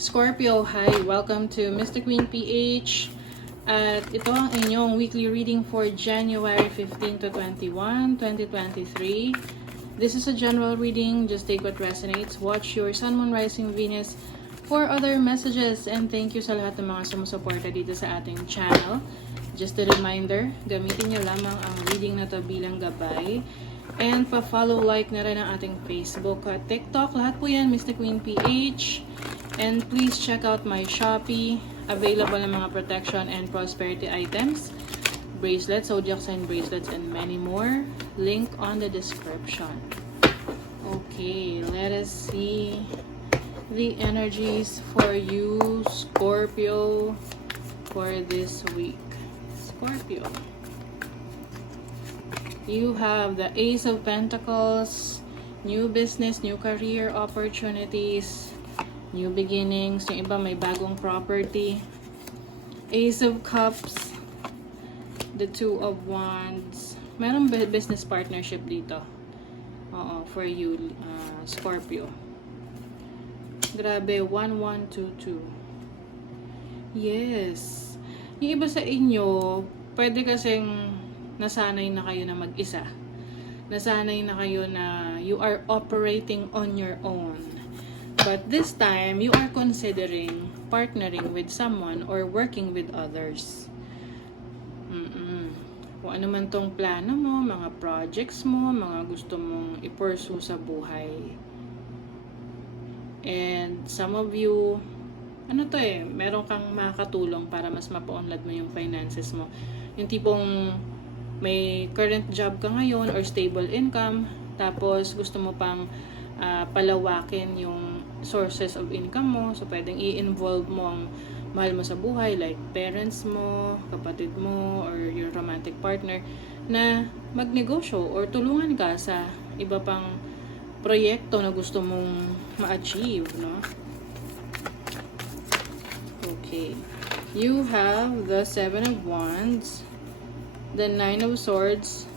Scorpio, hi! Welcome to Mystic Queen PH. At ito ang inyong weekly reading for January 15 to 21, 2023. This is a general reading. Just take what resonates. Watch your Sun, Moon, Rising, Venus for other messages. And thank you sa lahat ng mga sumusuporta dito sa ating channel. Just a reminder, gamitin nyo lamang ang reading na to bilang gabay. And pa-follow, like na rin ang ating Facebook at TikTok. Lahat po yan, Mystic Queen PH. And please check out my Shopee. Available ng mga protection and prosperity items, bracelets, zodiac sign bracelets, and many more. Link on the description. Okay, let us see the energies for you, Scorpio, for this week. Scorpio. You have the Ace of Pentacles, new business, new career opportunities, new beginnings. Yung iba may bagong property. Ace of Cups, the Two of Wands. Merong business partnership dito. Oo, for you, Scorpio. Grabe, 1122. Yes. Yung iba sa inyo, pwede kasing nasanay na kayo na mag-isa. Nasanay na kayo na you are operating on your own. But this time, you are considering partnering with someone or working with others. Kung ano man tong plano mo, mga projects mo, mga gusto mong i-pursue sa buhay. And some of you, meron kang makakatulong para mas mapaunlad mo yung finances mo. Yung tipong may current job ka ngayon or stable income, tapos gusto mo pang palawakin yung sources of income mo. So, pwedeng i-involve mo ang mahal mo sa buhay, like parents mo, kapatid mo, or your romantic partner, na magnegosyo or tulungan ka sa iba pang proyekto na gusto mong ma-achieve, no? Okay. You have the Seven of Wands, the Nine of Swords,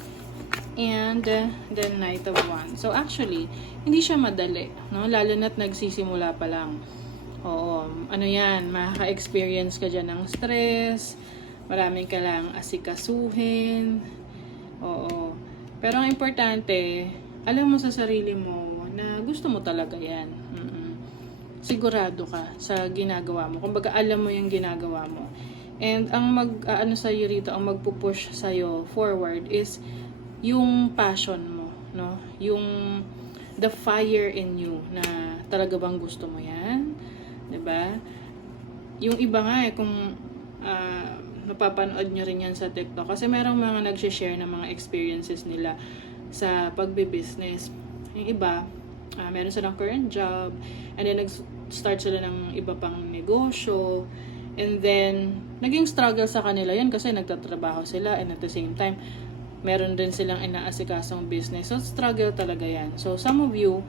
and the Knight of Wands. So actually, hindi siya madali, no? Lalo na't nagsisimula pa lang. Oo, makaka-experience ka dyan ng stress, maraming ka lang asikasuhin. Oo. Pero ang importante, alam mo sa sarili mo na gusto mo talaga yan. Sigurado ka sa ginagawa mo. Kumbaga, alam mo yung ginagawa mo. And ang sa'yo rito, ang magpupush sa'yo forward is yung passion mo, no? Yung the fire in you na talaga bang gusto mo yan, 'di ba? Yung iba nga kung napapanood nyo rin yan sa TikTok, kasi merong mga nag-share ng mga experiences nila sa pagbe-business. Yung iba, meron silang current job, and then nag-start sila ng iba pang negosyo, and then naging struggle sa kanila yan kasi nagtatrabaho sila, and at the same time meron din silang inaasikasong business. So, struggle talaga yan. So, some of you,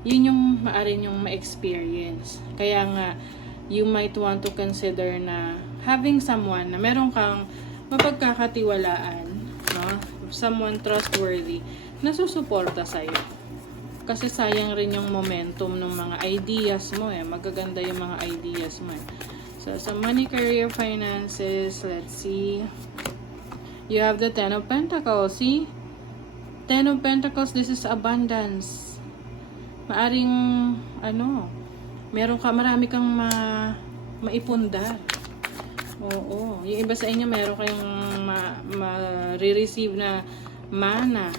yun yung maaari nyong ma-experience. Kaya nga, you might want to consider na having someone na meron kang mapagkakatiwalaan, no? Someone trustworthy na susuporta sa'yo. Kasi sayang rin yung momentum ng mga ideas mo eh. Magaganda yung mga ideas mo eh. So, sa money, career, finances, let's see. You have the Ten of Pentacles. See? Ten of Pentacles, this is abundance. Maaring, marami kang maipundar. Oo. Yung iba sa inyo, meron kayong ma-receive na mana.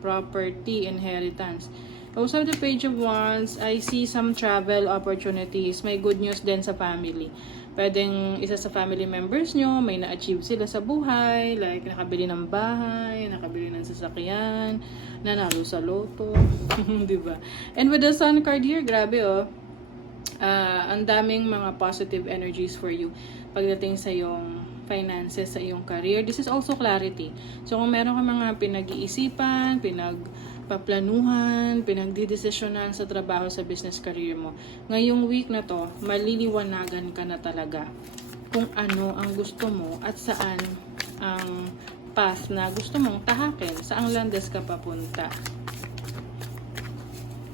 Property, inheritance. Also, the Page of Wands, I see some travel opportunities. May good news din sa family. Pwedeng isa sa family members nyo, may na-achieve sila sa buhay, like nakabili ng bahay, nakabili ng sasakyan, nanalo sa loto, diba? And with the Sun card here, grabe ang daming mga positive energies for you pagdating sa iyong finances, sa iyong career. This is also clarity. So kung meron ka mga pinag-iisipan, paplanuhan, pinagdidesisyonan sa trabaho, sa business career mo, ngayong week na to, maliliwanagan ka na talaga kung ano ang gusto mo at saan ang path na gusto mong tahakin, saang landas ka papunta.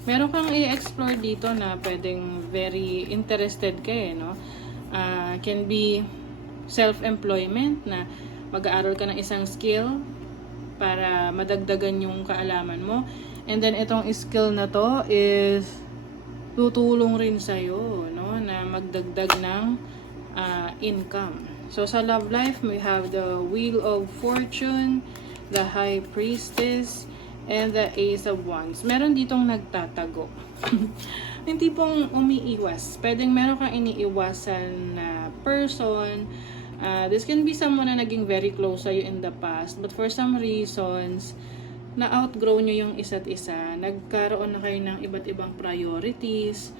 meron kang i-explore dito na pwedeng very interested ka no? Can be self-employment na mag-aaral ka ng isang skill para madagdagan yung kaalaman mo. And then, itong skill na to is tutulong rin sa'yo, no? Na magdagdag ng income. So, sa love life, we have the Wheel of Fortune, the High Priestess, and the Ace of Wands. Meron ditong nagtatago. Yung tipong umiiwas. Pwedeng meron kang iniiwasan na person. This can be someone na naging very close sa'yo in the past. But for some reasons, na-outgrow nyo yung isa't isa. Nagkaroon na kayo ng iba't ibang priorities.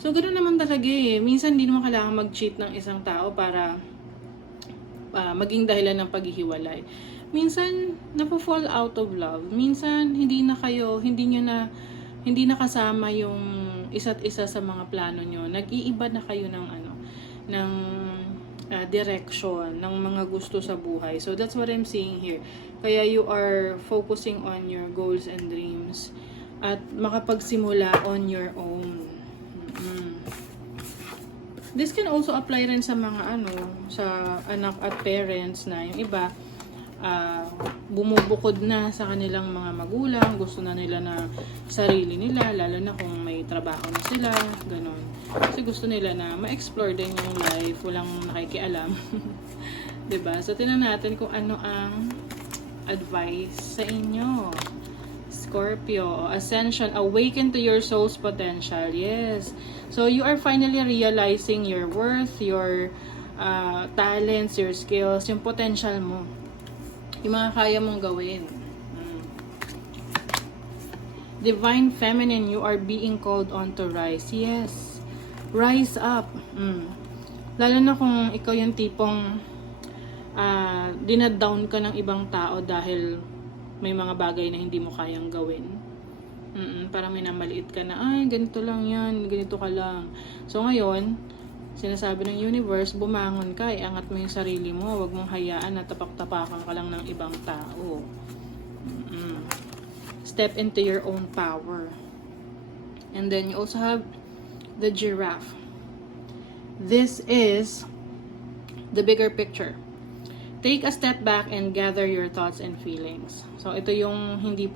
So, ganoon naman talaga eh. Minsan, hindi naman kailangan mag-cheat ng isang tao para maging dahilan ng paghihiwalay. Minsan, napo-fall out of love. Minsan, hindi na kasama yung isa't isa sa mga plano nyo. Nag-iiba na kayo ng direction, ng mga gusto sa buhay. So, that's what I'm seeing here. Kaya you are focusing on your goals and dreams at makapagsimula on your own. This can also apply rin sa mga sa anak at parents na yung iba bumubukod na sa kanilang mga magulang, gusto na nila na sarili nila, lalo na kung may trabaho na sila, ganon. Kasi gusto nila na ma-explore din yung life, walang nakikialam. 'Di ba? So, tingnan natin kung ano ang advice sa inyo. Scorpio, Ascension, awaken to your soul's potential. Yes. So, you are finally realizing your worth, your talents, your skills, yung potential mo. Yung mga kaya mong gawin. Divine Feminine, you are being called on to rise. Yes. Rise up. Lalo na kung ikaw yung tipong dinadown ka ng ibang tao dahil may mga bagay na hindi mo kayang gawin. Parang may namaliit ka na, ay, ganito lang yan, ganito ka lang. So, ngayon, sinasabi ng universe, bumangon ka, iangat mo yung sarili mo, huwag mong hayaan na tapak-tapakan ka lang ng ibang tao. Step into your own power. And then, you also have the Giraffe. This is the bigger picture. Take a step back and gather your thoughts and feelings. So, ito yung hindi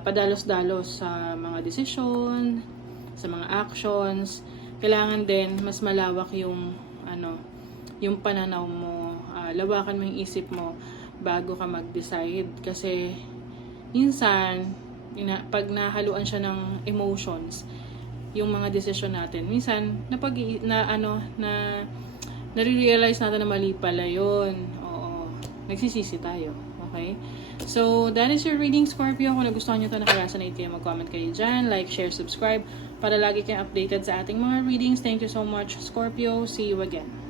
padalos-dalos sa mga desisyon, sa mga actions. Kailangan din mas malawak yung yung pananaw mo, lawakan mo yung isip mo bago ka mag-decide kasi minsan pag nahaluan siya ng emotions yung mga desisyon natin, minsan nare-realize natin na mali pala yun. Oo, nagsisisi tayo. Okay? So, that is your reading, Scorpio. Kung nagustuhan nyo ito, nakaresonate kayo, mag-comment kayo dyan. Like, share, subscribe para lagi kayong updated sa ating mga readings. Thank you so much, Scorpio. See you again.